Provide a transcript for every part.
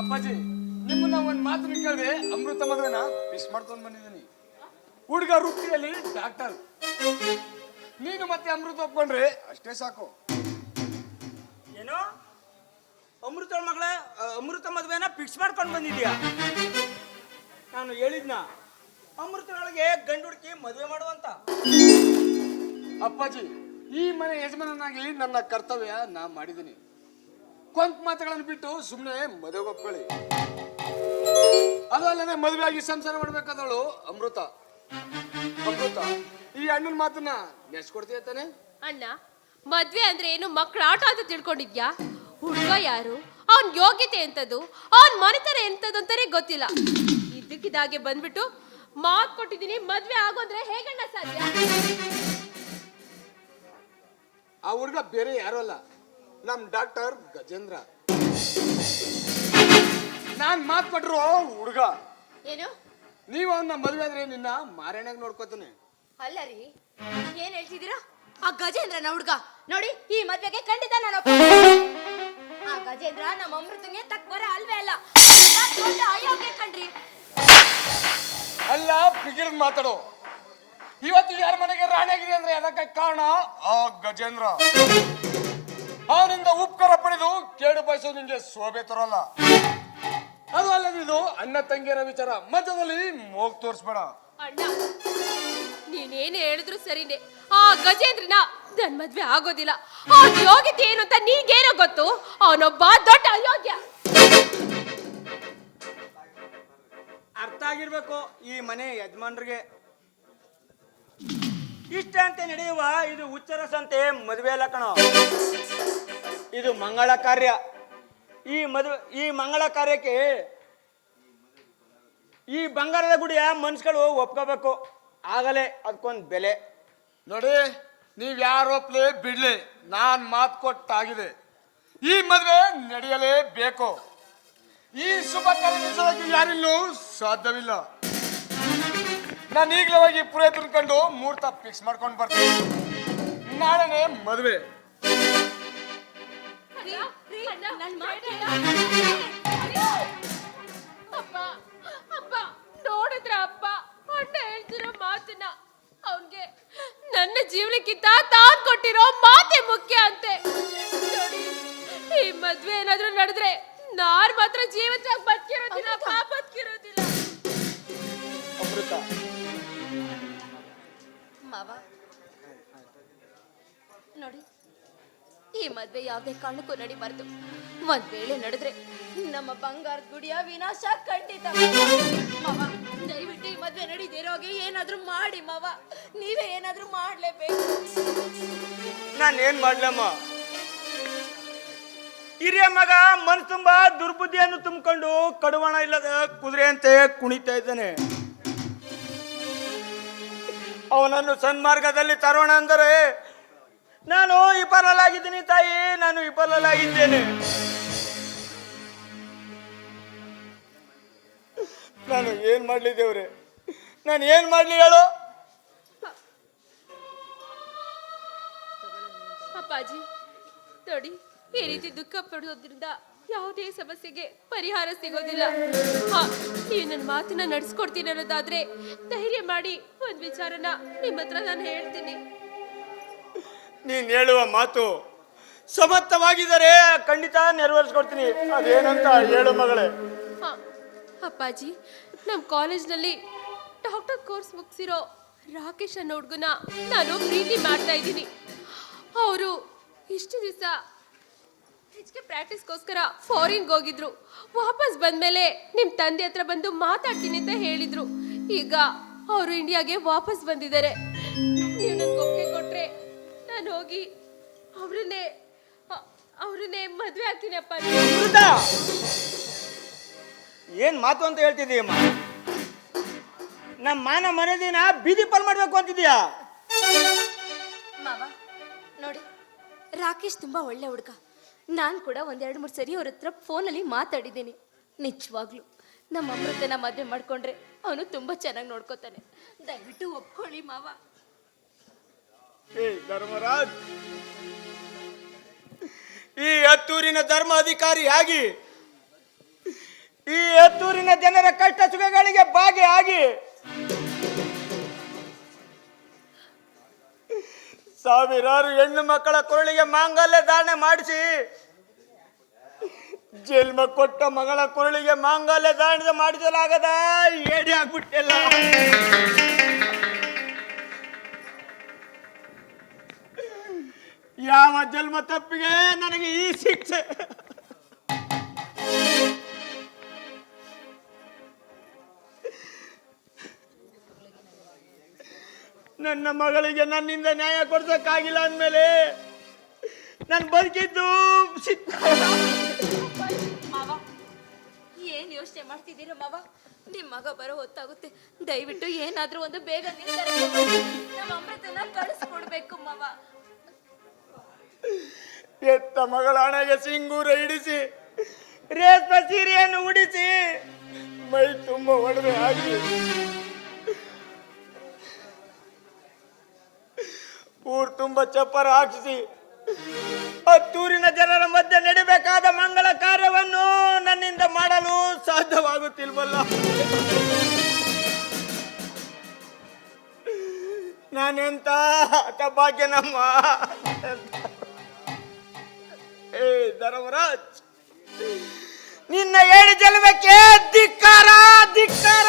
ಅಪ್ಪಾಜಿ ನಿಮ್ಮನ್ನ ಒಂದ್ ಮಾತು ಕೇಳಿದೆ ಅಮೃತ ಮದುವೆನ? ಮಿಸ್ ಮಾಡ್ಕೊಂಡು ಬಂದಿದ್ದೀನಿ. ಹುಡುಗ ವೃತ್ತಿಯಲ್ಲಿ ಡಾಕ್ಟರ್ ನೀನು ಮತ್ತೆ ಅಮೃತ ಒಪ್ಕೊಂಡ್ರೆ? ಅಷ್ಟೇ ಸಾಕು. ಏನು? ಅಮೃತ ಮಗಳ ಅಮೃತ ಮದುವೆನ ಫಿಕ್ಸ್ ಮಾಡ್ಕೊಂಡು ಬಂದಿದ್ಯಾ ನಾನು ಹೇಳಿದ್ನ ಅಮೃತಗಳಿಗೆ ಗಂಡು ಹುಡುಕಿ ಮದುವೆ ಮಾಡುವಂತ. ಅಪ್ಪಾಜಿ ಈ ಮನೆ ಯಜಮಾನನಾಗಿ ನನ್ನ ಕರ್ತವ್ಯ ನಾ ಮಾಡಿದ್ದೀನಿ. ಕೊಂಕ್ ಮಾತುಗಳನ್ನು ಬಿಟ್ಟು ಸುಮ್ಮನೆ ಮದುವೆ ಒಪ್ಕೊಳ್ಳಿ ಅದಲ್ಲದೆ ಮದುವೆ ಆಗಿ ಸಂಸಾರ ಮಾಡ್ಬೇಕಾದವಳು ಅಮೃತ. ಅಮೃತ. ಈ ಅಣ್ಣನ ಮಾತನ್ನ ನೆಚ್ಕೊಡ್ತೀಯ ತಾನೆ? ಅಣ್ಣ ಮದ್ವೆ ಅಂದ್ರೆ ಏನು ಮಕ್ಕಳ ಆಟ ಅಂತ ತಿಳ್ಕೊಂಡಿದ್ಯಾ? ಹುಡುಗ ಯಾರು? ಅವನ್ ಯೋಗ್ಯತೆ ಎಂತದ್ದು ಅವನ್ ಮನೆತರ ಎಂತದ್ದು ಅಂತಾನೆ ಗೊತ್ತಿಲ್ಲ. ಇದಕ್ಕಿದಾಗೆ ಬಂದ್ಬಿಟ್ಟು ಮಾತ್ ಕೊಟ್ಟಿದ್ದೀನಿ ಮದ್ವೆ ಆಗೋದ್ರೆ ಹೇಗಣ್ಣ ಸಾಧ್ಯ? ಆ ಹುಡುಗ ಬೇರೆ ಯಾರು ಅಲ್ಲ. ನಮ್ ಡಾಕ್ಟರ್ ಗಜೇಂದ್ರ. ನಾನ್ ಮಾತ್ ಕೊಟ್ರು ಹುಡುಗ. ಏನು? ನೀವು ಅವ್ನ ಮದುವೆ ಆದ್ರೆ ನಿನ್ನ ಮಾರಾಯಣಾಗ ನೋಡ್ಕೋತಾನೆ. ಅಲ್ಲ ರೀ ಏನ್ ಹೇಳ್ತಿದ್ದೀರಾ? ಆ ಗಜೇಂದ್ರನ ಹುಡ್ಗ. ನೋಡಿ ಈ ಮದ್ವೆಗೆ ಖಂಡಿತ ನಾನು. ಆ ಗಜೇಂದ್ರ ನಮ್ಮ ಅಮೃತಂಗೆ ತಕ್ವರ ಅಲ್ವೇ ಅಲ್ಲ? ನಾನ್ ದೊಡ್ಡ ಅಯೋಗ್ಯ ಕಣ್ರಿ. ಅಲ್ಲ ಬಿಗಿರ್ ಮಾತಾಡು. ಇವತ್ತು ಯಾರ ಮನೆಗೆ ರಾಣಿಯಾಗಿದೆ ಅಂದ್ರೆ ಅದಕ್ಕೆ ಕಾರಣ ಆ ಗಜೇಂದ್ರ. ಅವನಿಂದ ಉಪಕಾರ ಪಡೆದು ಕೇಡು ಬಯಸೋ ನಿಮಗೆ ಶೋಭೆ ತರೋಲ್ಲ. ಅದು ಅಲ್ಲದಿದು ಅಣ್ಣ ತಂಗಿಯರ ವಿಚಾರ. ಮಧ್ಯದಲ್ಲಿ ಮೋಗ್ ತೋರಿಸ್ಬೇಡ. ಅಣ್ಣ ನೀನೇನು ಹೇಳಿದ್ರು ಸರಿನೆ. ಆ ಗಜೇಂದ್ರನ ನನ್ ಮದ್ವೆ ಆಗೋದಿಲ್ಲ. ಆ ಯೋಗ್ಯತೆ ಏನು ಅಂತ ನೀಗೇನೋ ಗೊತ್ತು? ಅವನೊಬ್ಬ ದೊಡ್ಡ ಅಯೋಗ್ಯ ಅರ್ಥ ಆಗಿರ್ಬೇಕು ಈ ಮನೆ ಯಜಮಾನ್ರಿಗೆ. ಇಷ್ಟ ಅಂತ ನಡೆಯುವ ಇದು ಉಚ್ಚರ ಸಂತೆ ಮದುವೆ ಅಲ್ಲ ಇದು ಮಂಗಳ ಕಾರ್ಯ. ಈ ಮದುವೆ, ಈ ಮಂಗಳ ಕಾರ್ಯಕ್ಕೆ ಈ ಬಂಗಾರದ ಗುಡಿಯ ಮನ್ಸುಗಳು ಒಪ್ಕೋಬೇಕು. ಆಗಲೇ ಅದಕ್ಕೊಂದು ಬೆಲೆ. ನೋಡಿ, ನೀವ್ ಯಾರೊಪ್ಲೆ ಬಿಡ್ಲಿ, ನಾನ್ ಮಾತು ಕೊಟ್ಟಾಗಿದೆ. ಈ ಮದುವೆ ನಡೆಯಲೇಬೇಕು. ಈ ಶುಭ ಕಲ್ಪಿಸೋದಕ್ಕೆ ಯಾರಿಲ್ಲೂ ಸಾಧ್ಯವಿಲ್ಲ. ನಾನು ಈಗಲೇ ಹೋಗಿ ಪುರೋಹಿತರು ಕಂಡು ಫಿಕ್ಸ್ ಮಾಡ್ಕೊಂಡು ಬರ್ತೀನಿ. ನಾಳೆನೆ ಮದುವೆ. ನೋಡಿದ್ರ ಅಪ್ಪ ಅಣ್ಣ ಹೇಳ್ತಿರೋ ಮಾತನ್ನ ಅವನ್ಗೆ ನನ್ನ ಜೀವನಕ್ಕಿಂತ ತಾನ್ ಕೊಟ್ಟಿರೋ ಮಾತೆ ಮುಖ್ಯ ಅಂತೆ ನೋಡಿ ಈ ಮದ್ವೆ ಏನಾದ್ರೂ ನಡೆದ್ರೆ ನಾನ್ ಮಾತ್ರ ಜೀವಂತ ಬದುಕಿರೋದಿಲ್ಲ ಬದುಕಿರೋದಿಲ್ಲ ಅಮೃತ ಮಾವ ನೋಡಿ, ಈ ಮದ್ವೆ ಯಾವುದೇ ಕಾರಣಕ್ಕೂ ನಡಿಬಾರ್ದು. ಒಂದ್ ವೇಳೆ ನಡೆದ್ರೆ ನಮ್ಮ ಬಂಗಾರ ಗುಡಿಯ ವಿನಾಶ ಖಂಡಿತ. ಮಾವ, ದಯವಿಟ್ಟು ಈ ಮದ್ವೆ ನಡೀದಿರೋಗೆ ಏನಾದ್ರೂ ಮಾಡಿ, ಮಾವ. ನೀವೇ ಏನಾದ್ರೂ ಮಾಡ್ಲೇಬೇಕು. ನಾನು ಏನ್ ಮಾಡ್ಲಮ್ಮ? ಹಿರಿಯ ಮಗ ಮನ್ ತುಂಬಾ ದುರ್ಬುದ್ಧಿಯನ್ನು ತುಂಬಿಕೊಂಡು ಕಡುವಣ ಇಲ್ಲದ ಕುದುರೆಯಂತೆ ಕುಣಿತಾ ಇದ್ದಾನೆ. ಅವನನ್ನು ಸನ್ಮಾರ್ಗದಲ್ಲಿ ತರೋಣ ಅಂದರೆ, ನಾನು ವಿಫಲಲಾಗಿದ್ದೀನಿ ತಾಯಿ, ನಾನು ವಿಫಲಲಾಗಿದ್ದೇನೆ ನಾನು ಏನ್ ಮಾಡ್ಲಿ ದೇವ್ರೆ? ನಾನು ಏನ್ ಮಾಡ್ಲಿ ಹೇಳು? ಅಪ್ಪಾಜಿ, ನೋಡಿ, ಈ ರೀತಿ ದುಃಖ ಪಡೋದ್ರಿಂದ ಯಾವುದೇ ಸಮಸ್ಯೆಗೆ ಪರಿಹಾರ ಸಿಗೋದಿಲ್ಲ. ಹಾ ನೀವು ನನ್ನ ಮಾತನ್ನ ನಡೆಸ್ಕೊಡ್ತೀನಿ ಅನ್ನೋದಾದ್ರೆ ಧೈರ್ಯ ಮಾಡಿ ಒಂದ್ ವಿಚಾರನ ನಿಮ್ಮ ಹತ್ರ ನಾನು ಹೇಳ್ತೀನಿ. ನೀನ್ ಹೇಳುವ ಮಾತು ಸಮರ್ಥವಾಗಿದ್ದರೆ ಖಂಡಿತ ನೆರವೇರಿಸ್ಕೊಡ್ತೀನಿ. ಅದೇನಂತ ಹೇಳು ಮಗಳೇ. ಹಾ, ಅಪ್ಪಾಜಿ ನಮ್ಮ ಕಾಲೇಜ್ನಲ್ಲಿ ಡಾಕ್ಟರ್ ಕೋರ್ಸ್ ಮುಗಿಸಿರೋ ರಾಕೇಶ್ ಅನ್ನೋ ಹುಡುಗನ ನಾನು ಪ್ರೀತಿ ಮಾಡ್ತಾ ಇದ್ದೀನಿ. ಅವರು ಇಷ್ಟು ದಿವಸ ಹೆಚ್ಚಿಗೆ ಪ್ರಾಕ್ಟೀಸ್ಗೋಸ್ಕರ ಫಾರಿನ್ಗೆ ಹೋಗಿದ್ರು. ವಾಪಸ್ ಬಂದ್ಮೇಲೆ ನಿಮ್ಮ ತಂದೆ ಹತ್ರ ಬಂದು ಮಾತಾಡ್ತೀನಿ ಅಂತ ಹೇಳಿದ್ರು. ಈಗ ಅವರು ಇಂಡಿಯಾಗೆ ವಾಪಸ್ ಬಂದಿದ್ದಾರೆ. ನೀವು ನನಗೆ ಒಪ್ಪಿಗೆ ಕೊಟ್ರೆ ನಾನು ಹೋಗಿ ಅವ್ರನ್ನೇ ಅವ್ರನ್ನೇ ಮದುವೆ ಆಗ್ತೀನಿ ಅಪ್ಪ ಅಮೃತ! ಏನ್ ಮಾತು ಅಂತ ಹೇಳ್ತಿದೀಯಮ್ಮ ನಮ್ಮ ಮಾನ ಮನೆದಿನ ಬೀದಿ ಪಾಲ್ ಮಾಡ್ಬೇಕು ಅಂತಿದ್ಯಾ ಮಾವ ನೋಡಿ ರಾಕೇಶ್ ತುಂಬಾ ಒಳ್ಳೆ ಹುಡುಗ. ನಾನು ಕೂಡ ಒಂದೆರಡು ಮೂರು ಸರಿ ಅವ್ರ ಹತ್ರ ಫೋನಲ್ಲಿ ಮಾತಾಡಿದ್ದೀನಿ. ನಿಜವಾಗ್ಲು. ನಮ್ಮ ಅಮೃತನ ಮದುವೆ ಮಾಡ್ಕೊಂಡ್ರೆ ಅವನು ತುಂಬಾ ಚೆನ್ನಾಗಿ ನೋಡ್ಕೋತಾನೆ. ದಯವಿಟ್ಟು ಒಪ್ಕೊಳ್ಳಿ ಮಾವ. ಏ ಧರ್ಮರಾಜ್! ಈ ಹತ್ತೂರಿನ ಧರ್ಮ ಅಧಿಕಾರಿಯಾಗಿ ಈ ಹತ್ತೂರಿನ ಜನರ ಕಷ್ಟ ಸುಖಗಳಿಗೆ ಭಾಗಿಯಾಗಿ ಸಾವಿರಾರು ಹೆಣ್ಣು ಮಕ್ಕಳ ಕೊರಳಿಗೆ ಮಾಂಗಲ್ಯ ಧಾರಣೆ ಮಾಡಿಸಿ. ಜನ್ಮ ಕೊಟ್ಟ ಮಗಳ ಕೊರಳಿಗೆ ಮಾಂಗಲ್ಯ ಧಾರಣೆ ಮಾಡಿಸಲಾಗದ. ಏಡಿ ಆಗ್ಬಿಟ್ಟಿಲ್ಲ. ಯಾವ ಜನ್ಮ ತಪ್ಪಿಗೆ ನನಗೆ ಈ ಶಿಕ್ಷೆ. ನನ್ನ ಮಗಳಿಗೆ ನನ್ನಿಂದ ನ್ಯಾಯ ಕೊಡ್ಸಕ್ಕಾಗಿಲ್ಲ ಅಂದ್ಮೇಲೆ ನಾನು ಬದುಕಿದ್ದು ಸಿಕ್ಕ. ಮಾವ ಏನ್ ಯೋಚನೆ ಮಾಡ್ತಿದ್ದೀರ ಮಾವ? ನಿಮ್ ಮಗ ಬರೋ ಹೊತ್ತಾಗುತ್ತೆ. ದಯವಿಟ್ಟು ಏನಾದ್ರೂ ಒಂದು ಬೇಗ ನಿರ್ಧಾರ ತಗೊಳ್ಳಿ. ನಮ್ಮ ಅಮೃತನ ಕಳಿಸ್ಕೊಡ್ಬೇಕು ಮಾವ. ಎತ್ತ ಮಗಳ ಹಣೆಗೆ ಸಿಂಗೂರ ಹಿಡಿಸಿ ರೇಷ್ಮೆ ಸೀರೆಯನ್ನು ಉಡಿಸಿ ಮೈ ತುಂಬ ಒಡವೆ ಹಾಕಿ ಊರ್ ತುಂಬ ಚಪ್ಪರ ಹಾಕಿಸಿ. ಹತ್ತೂರಿನ ಜನರ ಮಧ್ಯೆ ನಡಿಬೇಕಾದ ಮಂಗಳ ಕಾರ್ಯವನ್ನು ನನ್ನಿಂದ ಮಾಡಲು ಸಾಧ್ಯವಾಗುತ್ತಿಲ್ವಲ್ಲ? ನಾನೆಂತ ಭಾಗ್ಯ ನಮ್ಮ ಏ ಧರ್ಮರಾಜ್, ನಿನ್ನ ಹೇಳಿ ಜನ್ಮಕ್ಕೆ ಧಿಕ್ಕಾರ ಧಿಕ್ಕಾರ!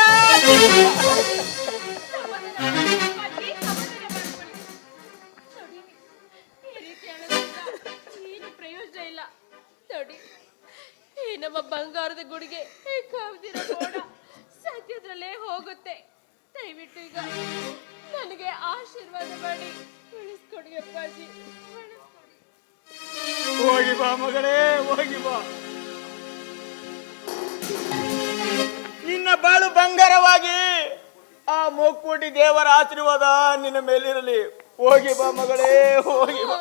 ದೇವರ ಆಶೀರ್ವಾದ ನಿನ್ನ ಮೇಲಿರಲಿ. ಹೋಗಿ ಬಾ ಮಗಳೇ ಹೋಗಿ ಬಾ.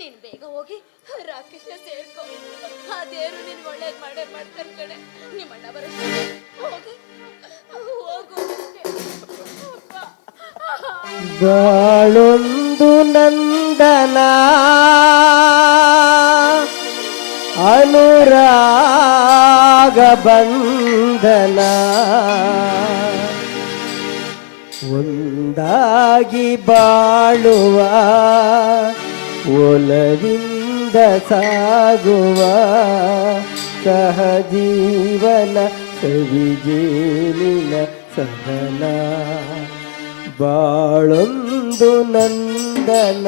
ನೀನ್ ಬೇಗ ಹೋಗಿ ರಾಕೇಶ್ನ ಸೇರ್ಕೊ. ಆ ದೇವ್ರು ನಿನ್ ಒಳ್ಳೇದ್ ಮಾಡೇ ಮಾಡ್ತಾರೆ ಕಡೆ ನಿಮ್ಮ ಅಣ್ಣ ಬರೋ ಹೋಗಿ. ಹೋಗು. ಬಾಳೊಂದು ನಂದನ ಅನುರಾಗ ಬಂಧನ. ಒಂದಾಗಿ ಬಾಳುವ ಒಲವಿಂದ ಸಾಗುವ ಸಹಜೀವನ ಸವಿಜೇನಿನ ಸದನ. ಬಾಳೊಂದು ನಂದನ.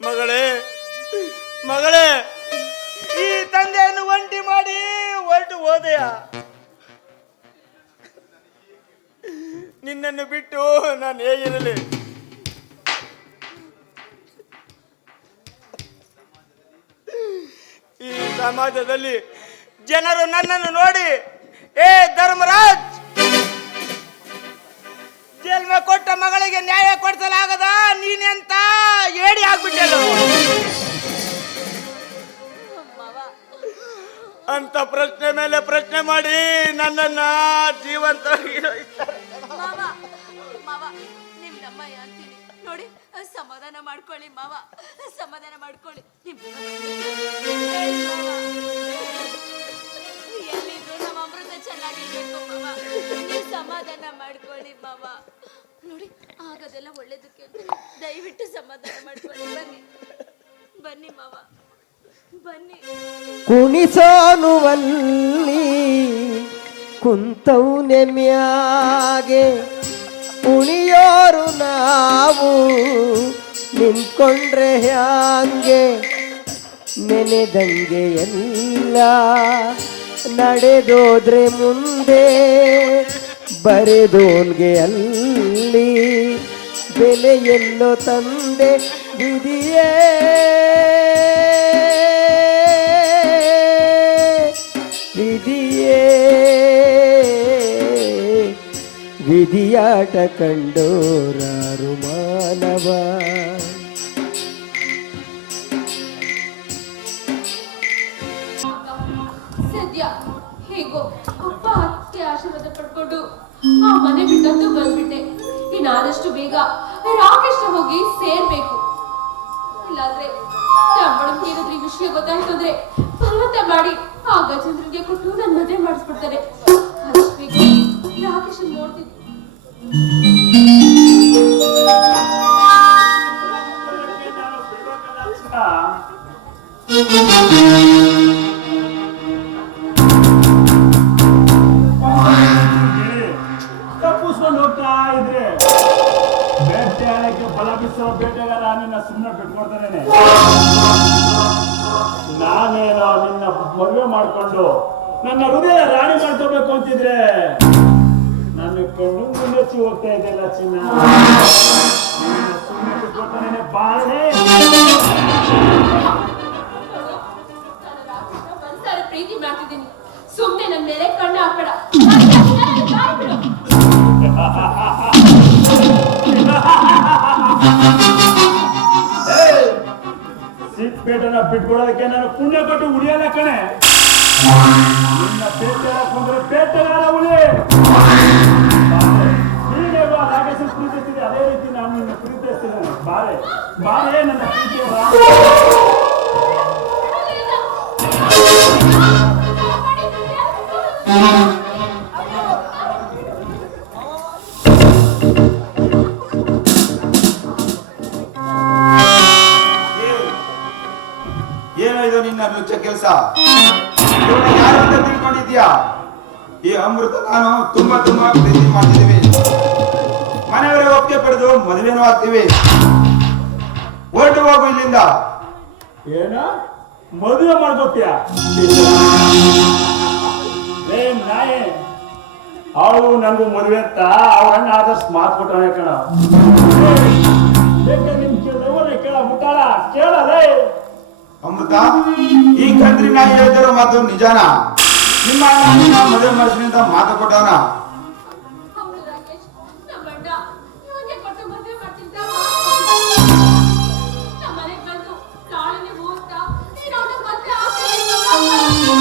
ಮಗಳೇ ಮಗಳೇ, ಈ ತಂದೆಯನ್ನು ಒಂಟಿ ಮಾಡಿ ಹೊರಟು ಹೋದೆಯ? ನಿನ್ನನ್ನು ಬಿಟ್ಟು ನಾನು ಹೇಗಿರಲಿ ಈ ಸಮಾಜದಲ್ಲಿ ಜನರು ನನ್ನನ್ನು ನೋಡಿ, ಏ ಧರ್ಮರಾಜ್! ಜನ್ಮ ಕೊಟ್ಟ ಮಗಳಿಗೆ ನ್ಯಾಯ ಕೊಡಿಸಲಾಗದ? ನೀನೆಂತ ಹೇಳಿ ಆಗ್ಬಿಟ್ಟೆಲ್ಲ. ಅಂತ ಪ್ರಶ್ನೆ ಮೇಲೆ ಪ್ರಶ್ನೆ ಮಾಡಿ ನನ್ನನ್ನ ಜೀವಂತ ನೋಡಿ, ಸಮಾಧಾನ ಮಾಡ್ಕೊಳ್ಳಿ ಮಾವ, ಸಮಾಧಾನ ಮಾಡ್ಕೊಳ್ಳಿ. ನಿಮ್ ಹೇಳಿ ಎಲ್ಲಿದ್ರು ನಮ್ಮ ಅಮೃತ ಚೆನ್ನಾಗಿರ್ಬೇಕು ಮಾವ. ನೀವು ಸಮಾಧಾನ ಮಾಡ್ಕೊಳ್ಳಿ ಮಾವ. ನೋಡಿ, ಆಗೋದೆಲ್ಲ ಒಳ್ಳೇದಕ್ಕೆ ದಯವಿಟ್ಟು ಸಮಾಧಾನ ಮಾಡ್ಕೊಳ್ಳಿ. ಬನ್ನಿ. ಬನ್ನಿ ಮಾವ. ಬನ್ನಿ. ಕುಣಿಸೋನುವಲ್ಲಿ ಕುಂತವು ಮ್ಯಾಗೆ ಕುಣಿಯೋರು ನಾವು ನಿಂತ್ಕೊಂಡ್ರೆ ಹ್ಯಾಂಗೆ? ನೆನೆದಂಗೆ ಎಲ್ಲ ನಡೆದೋದ್ರೆ ಮುಂದೆ ಬರೆದೋನ್ಗೆ ಅಲ್ಲಿ ಬೆಲೆಯೆಲ್ಲೋ ತಂದೆ ವಿಧಿಯೇ ವಿಧಿಯಾಟ ಕಂಡೋರಾರು ಮಾನವ. ಸದ್ಯ ಹೇಗೋ ಅಪ್ಪ ಅತ್ತೆ ಆಶೀರ್ವಾದ ಪಡ್ಕೊಂಡು ಆ ಮನೆ ಬಿಟ್ಟಂತೂ ಬಂದ್ಬಿಟ್ಟೆ. ಇನ್ನಾದಷ್ಟು ಬೇಗ ರಾಕೇಶ್ ಹೋಗಿ ಸೇರ್ಬೇಕು. ಇಲ್ಲಾಂದ್ರೆ ನಮ್ಮಳಕ್ಕೆ ಏನಾದ್ರೂ ಈ ವಿಷಯ ಗೊತ್ತಾಯ್ತು ಅಂದ್ರೆ ಮಾಡಿ ಆ ಗಜೇಂದ್ರನ್ಗೆ ಕೊಟ್ಟು ನನ್ನ ಮದುವೆ ಮಾಡಿಸ್ಬಿಡ್ತಾರೆ. ರಾಕೇಶ್ ನೋಡ್ತಿದ್ದೆ ತಪ್ಪಿಸ್ಕೊಂಡು ಹೋಗ್ತಾ ಇದ್ರೆ ಬೇಟೆಯಾಡಕ್ಕೆ ಫಲ ಬಿಸೋ ಬೇಟೆಗಾರ ನಿನ್ನ ಸುಮ್ಮನೆ ಬಿಟ್ಕೊಡ್ತಾನೆ ನಾನೇನೋ ನಿನ್ನ ಮದುವೆ ಮಾಡ್ಕೊಂಡು ನನ್ನ ಹೃದಯ ರಾಣಿ ಮಾಡ್ಕೋಬೇಕು ಅಂತಿದ್ರೆ ಹೋಗ್ತಾ ಇದೆಯಲ್ಲ ಚಿನ್ನ ಬಾಳೆ ಪ್ರೀತಿ ಮಾಡ್ತಿದ್ದೀನಿ ಸುಮ್ಮನೆ ನನ್ನ ಮೇಲೆ ಹಾಕಡ ಬಿಟ್ಕೊಡೋದಕ್ಕೆ ನಾನು ಪುಣ್ಯ ಕೊಟ್ಟು ಉಳಿಯಲ್ಲ ಕಣೆ. ನಿನ್ನ ಪೇಟೆ ಹಾಕೊಂಡ್ರೆ ಪೇಟೆಗಾರ ಬಾರೆ ನನ್ನ ಪ್ರೀತಿಯ. ಏನೋ ಇದು ನಿನ್ನ ನುಚ್ಚ ಕೆಲಸ? ಯಾರು ಅಂತ ತಿಳ್ಕೊಂಡಿದ್ಯಾ ಈ ಅಮೃತ ನಾನು ತುಂಬಾ ತುಂಬಾ ಪ್ರೀತಿ ಮಾಡ್ತಿದ್ದೀವಿ. ಮನೆಯವರ ಒಪ್ಪಿಗೆ ಪಡೆದು ಮದುವೆನೂ ಆಗ್ತೀವಿ. ಹೊರಟು ಹೋಗು ಇಲ್ಲಿಂದ. ಏನ? ಮದುವೆ ಮಾಡ್ಕೋತ್ಯ? ಏ ನಾಯೇ ಅವಳು ನಂಗು ಮದುವೆ ಅಂತ ಅವ್ರ ಅಣ್ಣ ಆದಷ್ಟು ಮಾತು ಕೊಟ್ಟಾನೆ ಕಣ. ಕೇಳ ಮುಟ್ಟಾಳ ಕೇಳಲೇ. ಅಮೃತ ಈ ಕಂದ್ರಿ ನಾಯಿ ಹೇಳಿದಿರೋ ಮಾತು ನಿಜಾನ? ನಿಮ್ಮ ಮದುವೆ ಮಾಡಿಸ್ತೀನಿ ಅಂತ ಮಾತು ಕೊಟ್ಟವನ?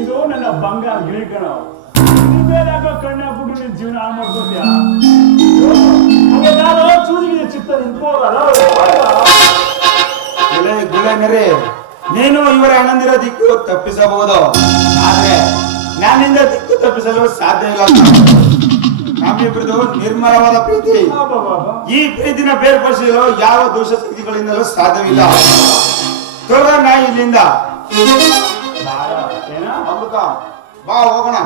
ಇದು ನನ್ನ ಬಂಗಾರ ಗಿಳಿ ಕಣ ಹಾಕೋ ಕಣ್ಣು ನಿನ್ ಜೀವನ ಹಾಳು ಮಾಡ್ಕೋತೀಯ ನಾನು ಚೂಜಿಗೆ ಚಿತ್ತ ನಿಂತ್ಕೋದಲ್ಲ ನೀನು ಇವರ ಅಣ್ಣಂದಿರ ದಿಕ್ಕು ತಪ್ಪಿಸಬಹುದು. ಆದ್ರೆ ನನ್ನಿಂದ ದಿಕ್ಕು ತಪ್ಪಿಸಲು ಸಾಧ್ಯ ಇಲ್ಲ. ನಮ್ಮಿಬ್ಬರದು ನಿರ್ಮಲವಾದ ಪ್ರೀತಿ. ಈ ಪ್ರೀತಿನ ಬೇರ್ಪಡಿಸಲು ಯಾವ ದೋಷ ಸ್ಥಿತಿಗಳಿಂದಲೂ ಸಾಧ್ಯವಿಲ್ಲ. ತೊಗ ನಾ ಇಲ್ಲಿಂದ ಏನ? ಬಾ ಹೋಗೋಣ.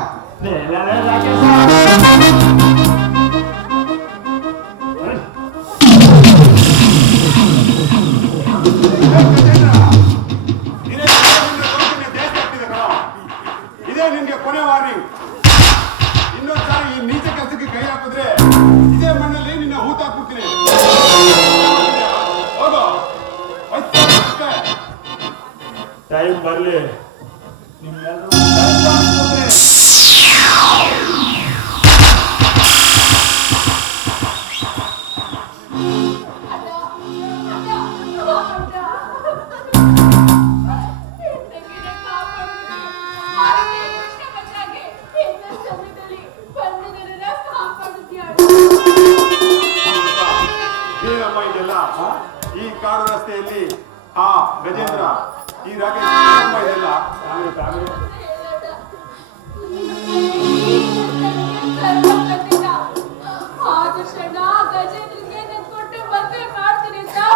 टाइम भर ले।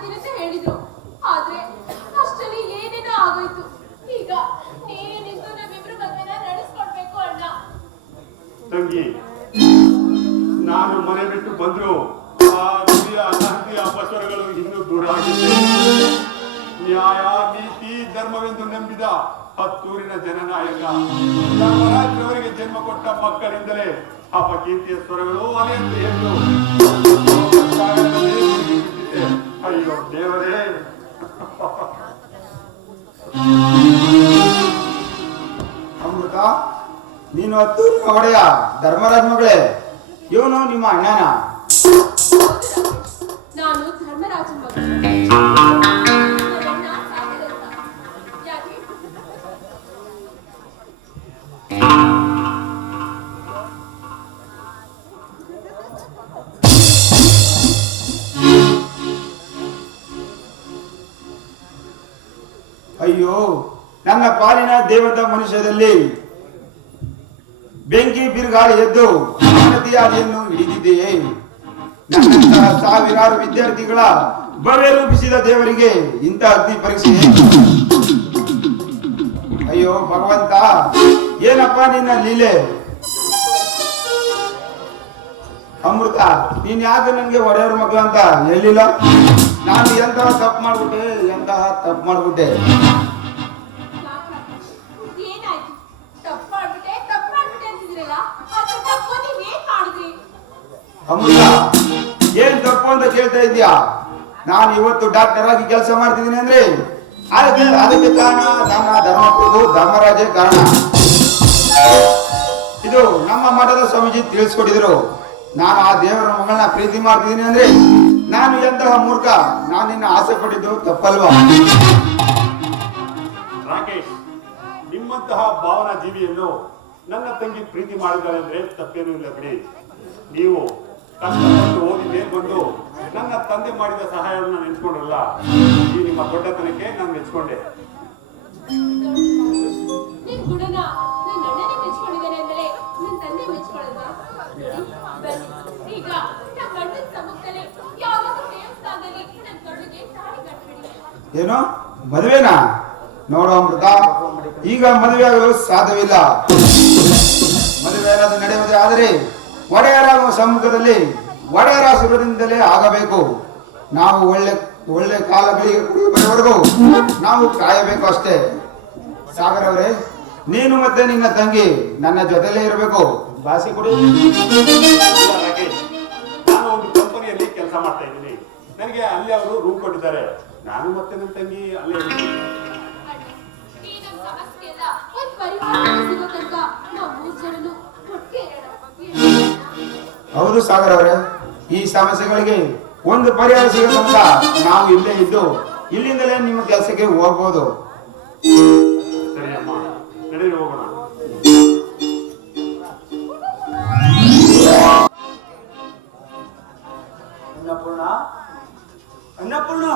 ಮಾತಾಡ್ತೀನಿ ಅಂತ ಹೇಳಿದ್ರು. ಆದ್ರೆ ಅಷ್ಟರಲ್ಲಿ ಏನೇನೋ ಆಗೋಯ್ತು. ಈಗ ನೀನೇ ನಿಂತು ನಮ್ಮಿಬ್ರು ಮದ್ವೆನ ನಡೆಸ್ಕೊಡ್ಬೇಕು ಅಣ್ಣ. ತಂಗಿ, ನಾನು ಮನೆ ಬಿಟ್ಟು ಬಂದ್ರು. ಆ ವಿಧಿಯ ಅಶಾಂತಿ ಅಪಸ್ವರಗಳು ಇನ್ನೂ ದೂರ ಆಗಿದೆ ನ್ಯಾಯ, ನೀತಿ, ಧರ್ಮವೆಂದು ನಂಬಿದ ಹತ್ತೂರಿನ ಜನನಾಯಕ ಧರ್ಮರಾಜ್ಯವರಿಗೆ ಜನ್ಮ ಕೊಟ್ಟ ಮಕ್ಕಳಿಂದಲೇ ಅಪಕೀರ್ತಿಯ ಸ್ವರಗಳು ಅಲೆಯಂತೆ ಎಂದು. ಅಯ್ಯೋ ದೇವರೇ. ಅಮೃತ ನೀನು ಹತ್ತು ಒಡೆಯ ಧರ್ಮರಾಜ್ ಮಗಳೇ ಇವನು ನಿಮ್ಮ ಅಣ್ಣನ. ನಾನು ಧರ್ಮರಾಜ್ ಮಗಳು ಪಾಲಿನ ದೇವತ ಮನುಷ್ಯದಲ್ಲಿ ಬೆಂಕಿ ಬಿರುಗಾಳಿ ಎದ್ದು ಮಾನವೀಯತೆಯನ್ನು ಹಿಡಿದಿದೆಯೇ ಸಾವಿರಾರು ವಿದ್ಯಾರ್ಥಿಗಳ ಭವ್ಯ ರೂಪಿಸಿದ ದೇವರಿಗೆ ಇಂಥ ಅಗ್ನಿ ಪರೀಕ್ಷೆ ಅಯ್ಯೋ, ಭಗವಂತ, ಏನಪ್ಪ ನಿನ್ನ ಲೀಲೆ? ಅಮೃತ, ನೀನ್ ಯಾಕೆ ನನ್ಗೆ ಒಡೆಯವ್ರ ಮಗ ಅಂತ ಹೇಳಿಲ್ಲ? ನಾನು ಎಂತಹ ತಪ್ಪು ಮಾಡ್ಬಿಟ್ಟೆ, ಎಂತಹ ತಪ್ಪು ಮಾಡ್ಬಿಟ್ಟೆ? ಅಮೃತ ಏನ್ ತಪ್ಪು ಅಂತ ಕೇಳ್ತಾ ಇದ್ಯಾ ನಾನು ಇವತ್ತು ಡಾಕ್ಟರ್ ಆಗಿ ಕೆಲಸ ಮಾಡ್ತಿದ್ದೀನಿ ಅಂದ್ರೆ ಅದಕ್ಕೆ ಅದಕ್ಕೆ ಕಾರಣ ನನ್ನ ಧರ್ಮಪುರದು ಧರ್ಮರಾಜೇ ಕಾರಣ. ಇದು ನಮ್ಮ ಮಠದ ಸ್ವಾಮೀಜಿ ತಿಳಿಸ್ಕೊಟ್ಟಿದ್ರು. ನಾನು ಆ ದೇವರ ಮಗಳನ್ನ ಪ್ರೀತಿ ಮಾಡ್ತಿದ್ದೀನಿ ಅಂದ್ರೆ ನಾನು ಎಂತಹ ಮೂರ್ಖ? ನಾನು ನಿನ್ನ ಆಸೆ ಪಟ್ಟಿದ್ದು ತಪ್ಪಲ್ವಾ? ರಾಕೇಶ್, ನಿಮ್ಮಂತಹ ಭಾವನಾ ಜೀವಿಯನ್ನು ನನ್ನ ತಂಗಿ ಪ್ರೀತಿ ಮಾಡಿದ್ದಾರೆ ಅಂದ್ರೆ ತಪ್ಪೇನೂ ಇಲ್ಲ ಬಿಡಿ ನೀವು ಕಷ್ಟಪಟ್ಟು ಓದಿ ಮೇಲ್ ಬಂದು ನನ್ನ ತಂದೆ ಮಾಡಿದ ಸಹಾಯವನ್ನು ನೆನ್ಸ್ಕೊಂಡ್ರಲ್ಲ ಈ ನಿಮ್ಮ ದೊಡ್ಡತನಕ್ಕೆ ನಾನು ಮೆಚ್ಕೊಂಡೆ ನಿನ್ ಏನು? ಮದುವೆನಾ? ನೋಡು ಅಮೃತ ಈಗ ಮದುವೆ ಆಗಲು ಸಾಧ್ಯವಿಲ್ಲ. ಮದುವೆ ಏನಾದ್ರೂ ನಡೆಯುವುದೇ ಆದರೆ ಒಡೆಯರ ಸಮುದ್ರದಲ್ಲಿ ಒಡೆಯರ ಸುರದಿಂದಲೇ ಆಗಬೇಕು. ನಾವು ಒಳ್ಳೆ ಒಳ್ಳೆ ಕಾಲ ಬೆಳಿಗ್ಗೆ ಬರೋವರೆಗೂ ನಾವು ಕಾಯಬೇಕು ಅಷ್ಟೇ. ಸಾಗರ್ ಅವರೇ, ನೀನು ಮತ್ತೆ ನಿನ್ನ ತಂಗಿ ನನ್ನ ಜೊತೆಲೇ ಇರಬೇಕು. ಬಾಸಿ ಕೊಡಿ. ನಾನು ಒಂದು ಕಂಪನಿಯಲ್ಲಿ ಕೆಲಸ ಮಾಡ್ತಾ ಇದ್ದೀನಿ. ನನಗೆ ಅಲ್ಲಿ ಅವರು ರೂಮ್ ಕೊಟ್ಟಿದ್ದಾರೆ. ನಾನು ಮತ್ತೆ ನನ್ನ ತಂಗಿ ಅಲ್ಲೇ ಹೌದು ಸಾಗರ್ ಅವರೇ ಈ ಸಮಸ್ಯೆಗಳಿಗೆ ಒಂದು ಪರಿಹಾರ ಸಿಗೋ ತನಕ ನಾವು ಇಲ್ಲೇ ಇದ್ದು ಇಲ್ಲಿಂದಲೇ ನಿಮ್ಮ ಕೆಲಸಕ್ಕೆ ಹೋಗ್ಬೋದು. ಅನ್ನಪೂರ್ಣ? ಅನ್ನಪೂರ್ಣ?